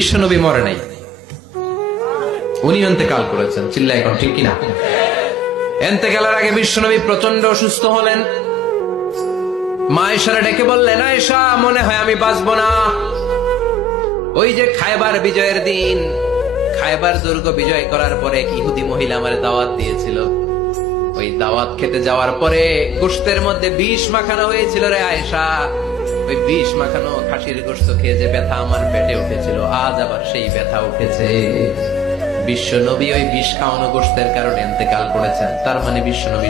বিশ্বনবী মরে নাই উনি অন্তেকাল করেছেন চিল্লা এখন ঠিক কিনা এন্তেকালের আগে বিশ্বনবী প্রচন্ড অসুস্থ হলেন মা এসারে ডেকে বললেন আয়েশা মনে হয় আমি বাঁচব না ওই যে খাইবার বিজয়ের দিন খাইবার দুর্গ বিজয় করার পরে এক ইহুদি মহিলা আমার দাওয়াত দিয়েছিল ওই দাওয়াত খেতে যাওয়ার পরে গোষ্ঠের মধ্যে বিষ মাখানো হয়েছিল রে আয়সা ওই বিষ মাখানো খাসির গোস্ত খেয়ে যে ব্যথা আমার পেটে উঠেছিল আজ আবার সেই ব্যথা উঠেছে বিশ্ব নবী ওই বিষ খাওয়ানো গোস্তের কারণে এতেকাল করেছেন তার মানে বিশ্ব নবী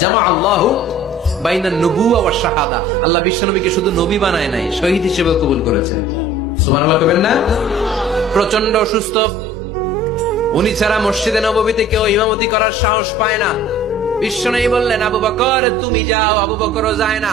জামা আল্লাহ বাইনা নবু আবার শাহাদা আল্লাহ বিশ্ব নবীকে শুধু নবী বানায় নাই শহীদ হিসেবে কবুল করেছেন সুমান আল্লাহ কবেন না প্রচন্ড অসুস্থ উনি ছাড়া মসজিদে নববীতে কেউ ইমামতি করার সাহস পায় না বিশ্ব নেই বললেন আবু বকর তুমি যাও আবু বকরও যায় না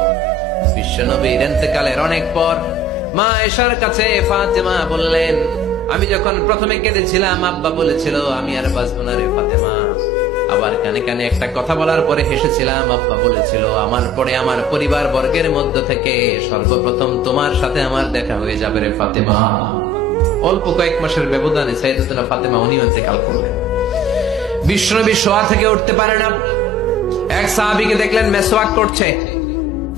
বিশ্বনবীর অনেক পর মা এশার কাছে ফাতেমা বললেন আমি যখন প্রথমে কেঁদেছিলাম আব্বা বলেছিল আমি আর বাঁচবো না রে ফাতেমা আবার কানে কানে একটা কথা বলার পরে হেসেছিলাম আব্বা বলেছিল আমার পরে আমার পরিবার বর্গের মধ্য থেকে সর্বপ্রথম তোমার সাথে আমার দেখা হয়ে যাবে রে ফাতেমা অল্প কয়েক মাসের ব্যবধানে সাইদুদ্দিনা ফাতেমা উনি কাল করলেন বিষ্ণবী শোয়া থেকে উঠতে পারে না এক সাহাবিকে দেখলেন মেসোয়াক করছে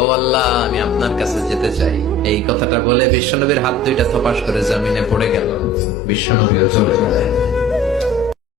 ও আল্লাহ আমি আপনার কাছে যেতে চাই এই কথাটা বলে বিশ্বনবীর হাত দুইটা থপাস করে জামিনে পড়ে গেল বিশ্বনবীও চলে গেলেন